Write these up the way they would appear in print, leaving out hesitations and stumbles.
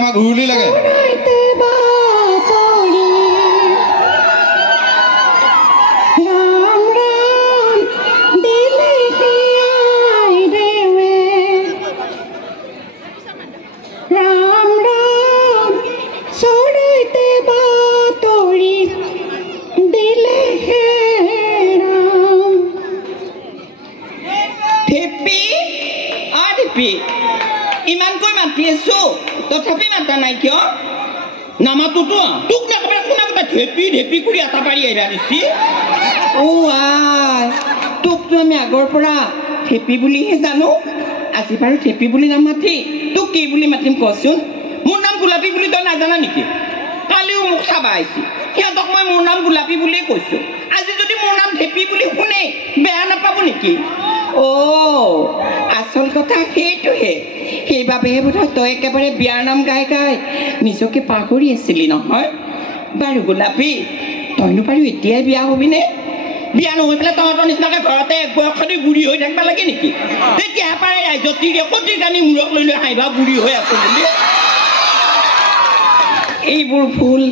আমাক ঘূৰি লাগে ইমানকৈ মাতি আছো তথাপি মাতা নাই কিয় নামাতোতো তোক নাকবে কোনাকটা ঢেপি ঢেপি কৰি আটা পাৰি আহিবা দিছি তোকতো আমি আগৰ পৰা ঢেপি বুলিহে জানো আজি বাৰু ঢেপি বুলি নামাতি তোক কি বুলি মাতিম কচোন মোৰ নাম গোলাপী বুলি তই নাজানা নেকি কালিও মোক চাবা আহিছি সিহঁতক মই মোৰ নাম গোলাপী বুলিয়ে কৈছো আজি যদি মোৰ নাম ঢেপি বুলি শুনে বেয়া নাপাব নেকি আচল কথা সেইটোহে সেইবাবেহে বোধহয় তই একেবাৰে বিয়াৰ নাম গাই গাই নিজকে পাহৰি আছিলি নহয় বাৰু গোলাপী তইনো বাৰু এতিয়াই বিয়া হবিনে বিয়া নহৈ পেলাই তহঁতৰ নিচিনাকে ঘৰতে বয়সতে বুঢ়ী হৈ থাকিব লাগে নেকি তেতিয়াহে পাৰে ৰাইজতীৰে কটি কানি মূৰক লৈ লৈ হাঁহিবা বুঢ়ী হৈ আছো বুলি এইবোৰ ভুল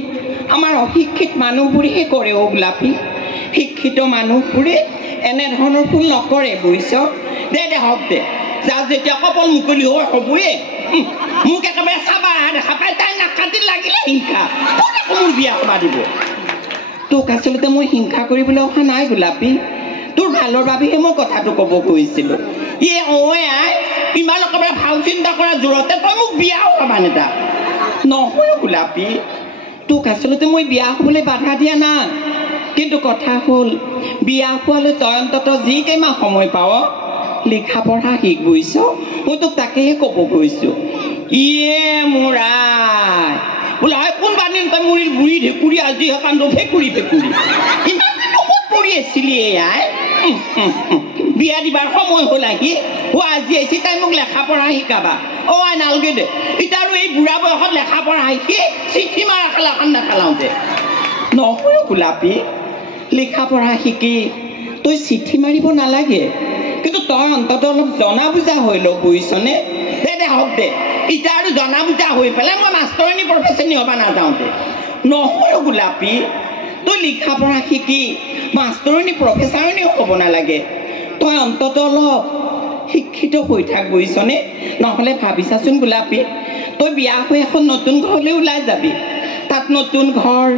আমাৰ অশিক্ষিত মানুহবোৰেহে কৰে গোলাপী শিক্ষিত মানুহবোৰে এনেধৰণৰ ভুল নকৰে বুজিছ দে হওক দে যাৰ যেতিয়া কপাল মুকলি হয় হ'বয়ে মোক একেবাৰে চাবা দেখা পাই তাই নাকাটি লাগিলে হিংসা মোৰ বিয়া খাবা দিব তোক আচলতে মই হিংসা কৰিবলৈ অহা নাই গোলাপী তোৰ ভালৰ বাবেহে মই কথাটো ক'ব খুজিছিলোঁ ইমান একেবাৰে ভাল চিন্তা কৰা জোৰতে তই মোক বিয়া খাবা নেতা নহয় গোলাপী তোক আচলতে মই বিয়া হ'বলৈ বাধা দিয়া নাই কিন্তু কথা হ'ল বিয়া খোৱালৈ তই অন্ততঃ যি কেইমাহ সময় পাৱ লিখা পঢ়া শিক বুজিছ মই তোক তাকেহে ক'ব খুজিছোঁ মোৰ আই বোলে কোনবা দিন তই মুড়িৰ বুঢ়ী ঢেকুৰী আজি কান্দো ফেকুৰি ইমান ক'ত পৰি আছিলি আই বিয়া দিবাৰ সময় হ'ল আহি আজি আহিছে তাই মোক লেখা পঢ়া শিকাবা আই নালগে দে এতিয়া আৰু এই বুঢ়া বয়সত লেখা পঢ়া শিকি চিঠি মাৰা খেলাখন নেখেলাওঁতে নহয় গোলাপী লিখা পঢ়া শিকি তই চিঠি মাৰিব নালাগে কিন্তু তই অন্ততঃ অলপ জনা বুজা হৈ ল বুজিছনে দে হওক দে এতিয়া আৰু জনা বুজা হৈ পেলাই মই মাষ্টৰণী প্ৰফেচনী হ'ব নাযাওঁতে নহয় গোলাপী তই লিখা পঢ়া শিকি মাষ্টৰণী প্ৰফেচাৰণী হ'ব নালাগে তই অন্ততঃ অলপ শিক্ষিত হৈ থাক বুজিছনে নহ'লে ভাবিছাচোন গোলাপী তই বিয়া হৈ এখন নতুন ঘৰলৈ ওলাই যাবি তাত নতুন ঘৰ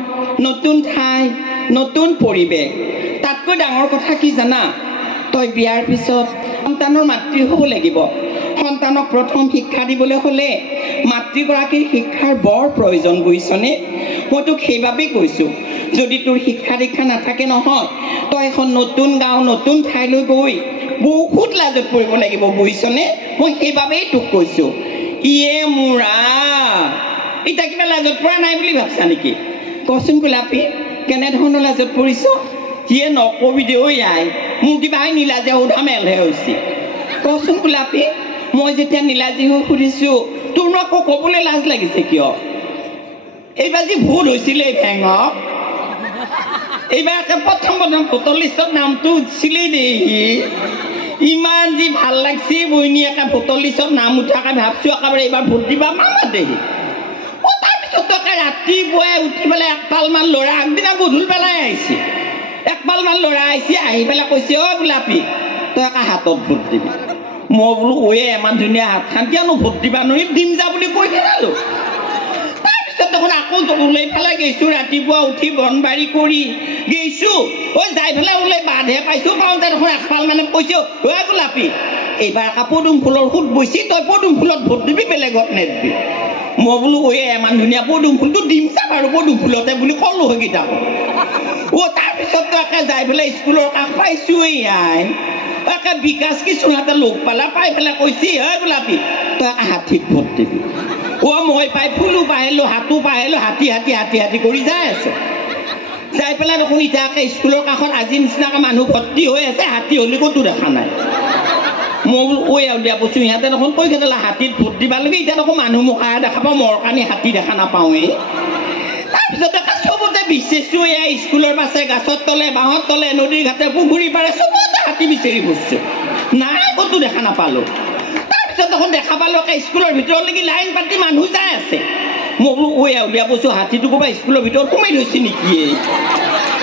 নতুন ঠাই নতুন পৰিৱেশ তাতকৈ ডাঙৰ কথা কি জানা তই বিয়াৰ পিছত সন্তানৰ মাতৃ হ'ব লাগিব সন্তানক প্ৰথম শিক্ষা দিবলৈ হ'লে মাতৃগৰাকীৰ শিক্ষাৰ বৰ প্ৰয়োজন বুজিছনে মই তোক সেইবাবেই কৈছোঁ যদি তোৰ শিক্ষা দীক্ষা নাথাকে নহয় তই এখন নতুন গাঁও নতুন ঠাইলৈ গৈ বহুত লাজত পৰিব লাগিব বুজিছনে মই সেইবাবেই তোক কৈছোঁ মোৰা এতিয়া কিবা লাজত পৰা নাই বুলি ভাবছা নেকি কচোন গোলাপী কেনেধৰণৰ লাজত পৰিছ যিয়ে নকবি দে আই মোৰ কিবা নীলাজে সোধা মেলহে হৈছে কচোন গোলাপী মই যেতিয়া নীলাজী হৈ সুধিছোঁ তোৰনো আকৌ ক'বলৈ লাজ লাগিছে কিয় এইবাৰ যি ভোট হৈছিলে ভেঙক এইবাৰ প্ৰথম ভোটৰ লিষ্টত নামটো উঠিছিলেই দেহি ইমান যি ভাল লাগছে বহিনী একে ভোটৰ লিষ্টত নাম উঠাকে ভাবছোঁ একেবাৰে এইবাৰ ভোট দিবা মামা দেহি তাৰপিছত একে ৰাতিপুৱাই উঠি পেলাই একপালমান ল'ৰা আগদিনা গধূলি পেলাই আহিছে একপালমান ল'ৰা আহিছে আহি পেলাই কৈছে গোলাপী তই একে হাতত ভোট দিবি মই বোলো ইমান ধুনীয়া হাতখন কিয়নো ভোট দিবা নোৱাৰিম দিম যা বুলি কৈ খেলালোঁ তাৰপিছত দেখোন আকৌ ওলাই পেলাই গৈছোঁ ৰাতিপুৱা উঠি বনবাৰী কৰি গৈছোঁ যাই পেলাই ওলাই বাটহে পাইছোঁ পাওঁতে দেখোন একপাল মানে কৈছোঁ গোলাপী এইবাৰ আকৌ পদুম ফুলৰ সোঁত বৈছি তই পদুম ফুলত ভোট দিবি বেলেগত নেদিবি মই বোলো ইমান ধুনীয়া পদুম ফুলটো দিম চা বাৰু পদুম ফুলতে বুলি ক'লোঁ হয় কিতাপ তাৰপিছত একে যাই পেলাই স্কুলৰ কাষ পাইছোঁ একে বিকাশ কিছুমানে লগ পালা পাই পেলাই কৈছে গোলাপী তই একে হাতীত ভোট দিবি মই পাই ফুলো পাহিলোঁ হাতো পাহিলোঁ হাতী হাতী হাতী হাতী কৰি যাই আছোঁ যাই পেলাই দেখোন এতিয়া একে স্কুলৰ কাষত আজি নিচিনাকৈ মানুহ ভৰ্তি হৈ আছে হাতী হ'লে ক'তো দেখা নাই মই বোলো দিয়া বস্তু ইহঁতে দেখোন কৈ খেলা হাতীত ভোট দিবা লাগে এতিয়া দেখোন মানুহ মুখাহে দেখা পাওঁ মৰ কানি হাতী দেখা নাপাওঁৱেই তাৰপিছত চবতে বিচাৰিছোঁ স্কুলৰ পাছে গাছৰ তলে বাঁহৰ তলে নদীৰ ঘাটে পুখুৰী পাৰে চবতে হাতী বিচাৰি ফুৰিছোঁ নাই ক'তো দেখা নাপালোঁ তাৰপিছত দেখোন দেখা পালোঁ স্কুলৰ ভিতৰলৈকে লাইন পাতি মানুহ যাই আছে মই বোলো ঐ উলিয়া বস্তু হাতীটো ক'ৰবা স্কুলৰ ভিতৰত সোমাই থৈছে নেকি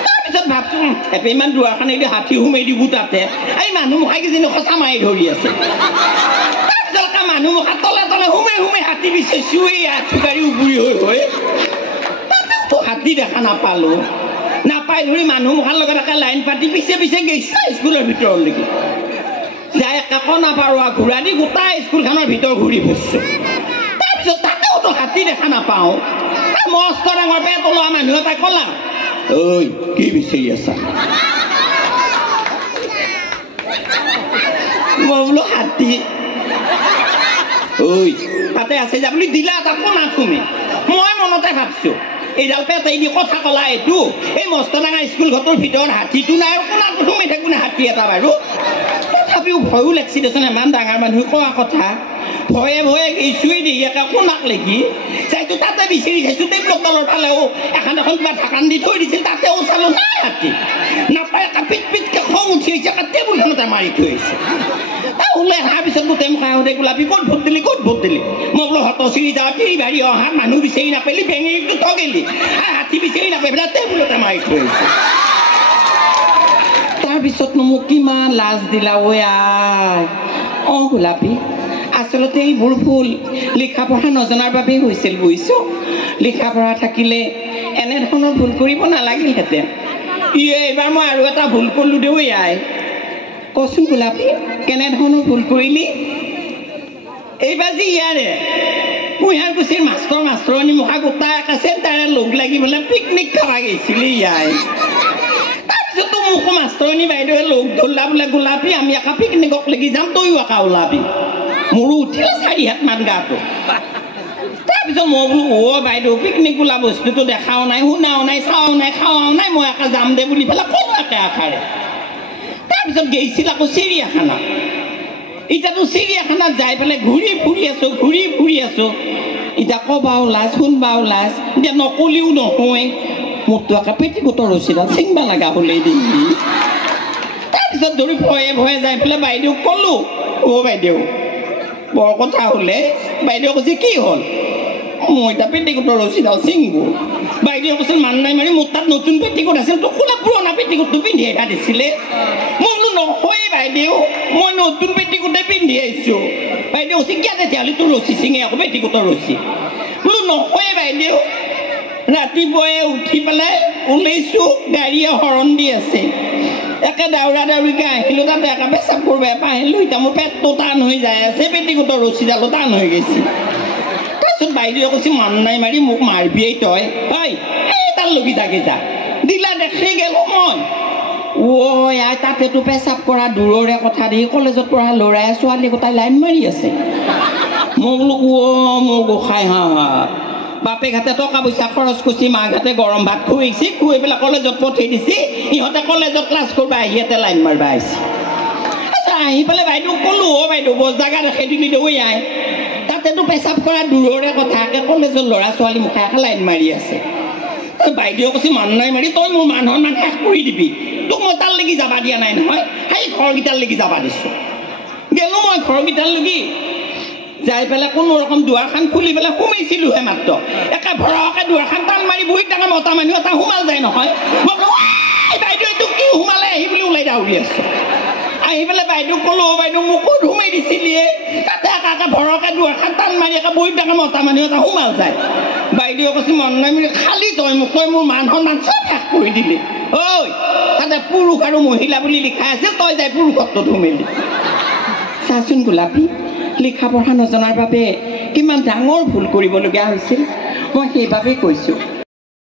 তাৰপিছত ভাবছোঁ এপে ইমান দুৱাৰখন এদি হাতী সোমাই দিব তাতে এই মানুহ মুখাই কিজনী সঁচা মাৰি ধৰি আছে তাৰপিছত মানুহ মুখা তলে তলে সোমাই সোমাই হাতী বিচাৰিছোঁ এই আঁঠুকাৰী উগুৰি হৈ তাতেতো হাতী দেখা নাপালোঁ নাপাই ধৰি মানুহ মুখাৰ লগত একে লাইন পাতি পিছে পিছে গৈছে স্কুলৰ ভিতৰলৈকে যাই একো নাপাৰোঁ ঘূৰা দি গোটাই স্কুলখনৰ ভিতৰ ঘূৰি ফুৰিছোঁ তাৰপিছত তাতেওতো হাতী দেখা নাপাওঁ মস্ত ডাঙৰ পেট ওলোৱা মানুহ এটাই ক'লা ঐ কি বিচাৰি আছা মই বোলো হাতী ঐ তাতে আছে যা বুলি দিলা তাকো নাথুমে মই মনতে ভাবছোঁ এইডাল পেট এই দি কথা ক'লা এইটো এই মস্ত ডাঙৰ স্কুল ঘৰটোৰ ভিতৰত হাতীটো নাই আৰু কোনাত সোমাই থাকোঁ নে হাতী এটা বাৰু তথাপিও ভয়ো লাগিছে দেচোন ইমান ডাঙৰ মানুহ কোৱা কথা ভয়ে ভয়ে গৈছোৱেই দেই একে কোনাক লাগি যাইতো তাতে বিচাৰি চাইছোঁ টেবুলৰ তলৰ ফালেও এখন এখন কিবা ঢাকান দি থৈ দিছিল তাতেও চালোঁ নাই হাতী নাপায় একে পিট পিটকৈ খং উঠি আহিছে একে টেবুলখনতে মাৰি থৈ আহিছে ওলাই অহাৰ পিছত গোটেই মুখা সুধে গোলাপী ক'ত ভোট দিলি মই বোলো হতচিৰি যাওঁ তিৰি বাঢ়ি অহা মানুহ বিচাৰি নাপালি বেঙেৰিটো ঠগিলি হাতী বিচাৰি নাপাই পেলাই টেবুলতে মাৰি থৈ আহিছে তাৰপিছতনো মোক কিমান লাজ দিলা ঐ আই অঁ গোলাপী আচলতে এইবোৰ ভুল লিখা পঢ়া নজনাৰ বাবেই হৈছিল বুজিছ লিখা পঢ়া থাকিলে এনেধৰণৰ ভুল কৰিব নালাগিলহেঁতেন এইবাৰ মই আৰু এটা ভুল কৰিলোঁ দেই আই কচোন গোলাপী কেনেধৰণৰ ভুল কৰিলি এইবাৰ যে ইয়াৰে কুঁহিয়াৰকুছিৰ মাষ্টৰণী মুখা গোটাই আছে তাৰে লগ লাগি পেলাই পিকনিক খাব গৈছিলি ইয়াই তাৰপিছতো মোকো মাষ্টৰণী বাইদেৱে লগ ধৰিলা বোলে গোলাপী আমি একা পিকনিকক লাগি যাম তয়ো একা ওলাবি মোৰো উঠিলে 4 হাত মান গাটো তাৰপিছত মই বোলো অ' বাইদেউ পিকনিক বোলা বস্তুটো দেখাও নাই শুনাও নাই চাও নাই খাৱাও নাই মই একা যাম দে বুলি পেলাই ক'লো একে আশাৰে তাৰপিছত গৈছিল আকৌ চিৰিয়াখানা এতিয়াতো চিৰিয়াখানাত যাই পেলাই ঘূৰি ফুৰি আছোঁ এতিয়া ক'বাও লাজ শুনবাও লাজ এতিয়া নকলিও নহয় মোৰতো একে পেটিকোটৰ ৰছীডাল ছিঙবা লগা হ'লেই দেখি তাৰপিছত ধৰি ভয়ে ভয়ে যাই পেলাই বাইদেউক ক'লোঁ অ' বাইদেউ বৰ কথা হ'লে বাইদেউ কৈছে কি হ'ল মই এতিয়া পেটিকোটৰ ৰছীডাল ছিঙিব বাইদেউ কৈছিল মান নাই মাৰি মোৰ তাত নতুন পেটিকোট আছিল তোক কোনে পুৰণা পেটিকোটটো পিন্ধি এটা দিছিলে মই বোলো নহয় বাইদেউ মই নতুন পেটিকোটে পিন্ধি আহিছোঁ বাইদেউ কৈছে কিয় তেতিয়াহ'লে তোৰ ৰছী ছিঙে আকৌ পেটিকোটৰ ৰছী বোলো নহয় বাইদেউ ৰাতিপুৱাই উঠি পেলাই ওলাইছোঁ গাড়ীয়ে হৰণ দি আছে একে দাউৰা দাউৰিকৈ আহিলোঁ তাতে একে পেচাব কৰিব এপাহ আহিলোঁ এতিয়া মোৰ পেটটো টান হৈ যাই আছে পেটিকোটৰ ৰছীডালো টান হৈ গৈছে তাৰপিছত বাইদেৱে কৈছে মান নাই মাৰি মোক মাৰিবিয়েই তই হয় এই তাৰ লগি যাগে যা দিলা দেখি গেলোঁ মই অ' আই তাতেতো পেচাব কৰা দূৰৰে কথা দি কলেজত পঢ়া ল'ৰাই ছোৱালী গোটাই লাইন মাৰি আছে মই বোলো অ' মোৰ গোসাঁই বাপেক হাতে টকা পইচা খৰচ কৰিছে মাক হাতে গৰম ভাত খুৱাইছে খুৱাই পেলাই কলেজত পঠাই দিছে ইহঁতে কলেজত ক্লাছ কৰিব আহি ইয়াতে লাইন মাৰিব আহিছে আচ্ছা আহি পেলাই বাইদেউক ক'লোঁ অ' বাইদেউ বৰ জাগা ৰাখি দিলি দেই আই তাতেতো পেচাব কৰা দূৰৰে কথা একে কলেজৰ ল'ৰা ছোৱালী মুখে একে লাইন মাৰি আছে বাইদেউ কৈছে মান নাই মাৰি তই মোৰ মান সন্মান শেষ কৰি দিবি তোক মই তাৰ লাগি যাবা দিয়া নাই নহয় সেই ঘৰকেইটাৰ লাগি যাবা দিছোঁ গেলোঁ মই ঘৰকেইটাৰ লাগি যাই পেলাই কোনো ৰকম দুৱাৰখন খুলি পেলাই সোমাইছিলোঁহে মাত্ৰ একে ভৰকে দুৱাৰখন টান মাৰি বহুত ডাঙৰ মতা মানুহ এটা সোমাল যায় নহয় মই বোলো বাইদেউ এইটো কি সোমালে আহি বুলি ওলাই দাউৰি আছোঁ আহি পেলাই বাইদেউক ক'লোঁ বাইদেউ মোক ক'ত সোমাই দিছিলিয়ে তাতে একে ভৰকে দুৱাৰখন টান মাৰি একে বহুত ডাঙৰ মতা মানুহ এটা সোমাল যায় বাইদেউ কৈছে মন নাই বুলি খালি তই মোক তই মোৰ মান সন্মান চব শেষ কৰি দিলি ঐ তাতে পুৰুষ আৰু মহিলা বুলি লিখা আছিল তই যাই পুৰুষত্বত সোমালি চাচোন গোলাপী লিখা পঢ়া নজনাৰ বাবে কিমান ডাঙৰ ভুল কৰিবলগীয়া হৈছিল মই সেইবাবেই কৈছোঁ